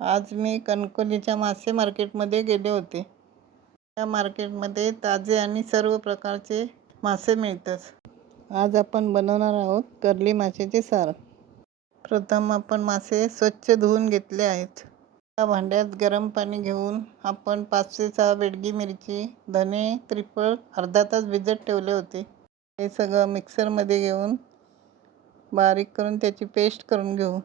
आज मी कणकवलीच्या मासे मार्केटमध्ये गेले होते. त्या मार्केटमध्ये ताजे आणि सर्व प्रकारचे मासे मिळतात. आज आपण बनवणार आहोत कर्ली माशाचे सार. प्रथम आपण मासे स्वच्छ धुवून घेतले आहेत. त्या भांड्यात गरम पाणी घेऊन आपण 5 ते 6 बेडगी मिरची, धने, त्रिफळ अर्धा तास भिजत ठेवले होते. हे सगळं मिक्सरमध्ये घेऊन बारीक करून त्याची पेस्ट करून घेऊ.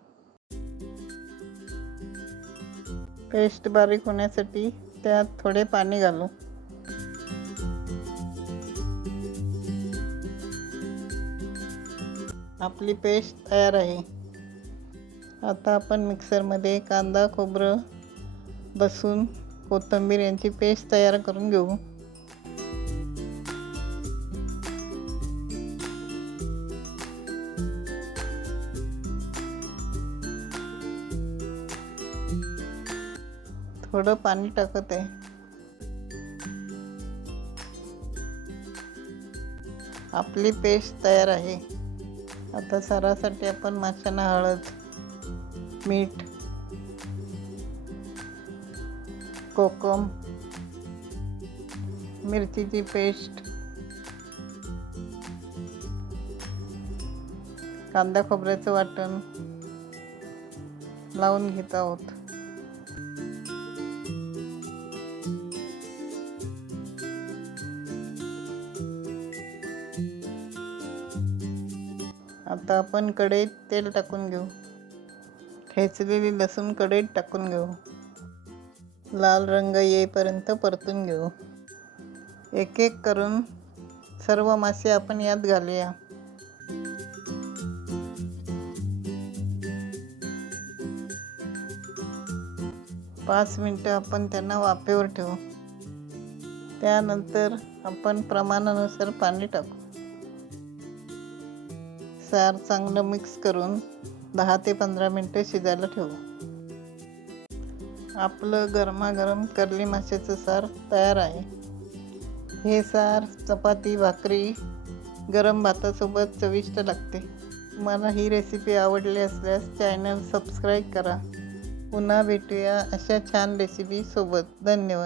पेस्ट बारीक होण्यासाठी त्यात थोडे पाणी घालू. आपली पेस्ट तयार आहे. आता आपण मिक्सरमध्ये कांदा, खोबरं, लसूण, कोथिंबीर यांची पेस्ट तयार करून घेऊ. थोडं पाणी टाकत आहे. आपली पेस्ट तयार आहे. आता सारासाठी आपण माशांना हळद, मीठ, कोकम, मिरचीची पेस्ट, कांदा खोबऱ्याचं वाटण लावून घेत आहोत. आता आपण कढईत तेल टाकून घेऊ. ठेचलेली लसूण कढईत टाकून घेऊ. लाल रंग येईपर्यंत परतून घेऊ. एक एक करून सर्व मासे आपण यात घालूया. पाच मिनिटं आपण त्यांना वाफेवर ठेवू. त्यानंतर आपण प्रमाणानुसार पाणी टाकू. सार चांगलं मिक्स करून 10 ते 15 मिनिटं शिजायला ठेवू. आपलं गरमागरम कर्ली माशाचं सार तयार आहे. हे सार चपाती, भाकरी, गरम भातासोबत चविष्ट लागते. तुम्हाला ही रेसिपी आवडली असल्यास चॅनल सबस्क्राईब करा. पुन्हा भेटूया अशा छान रेसिपी सोबत. धन्यवाद.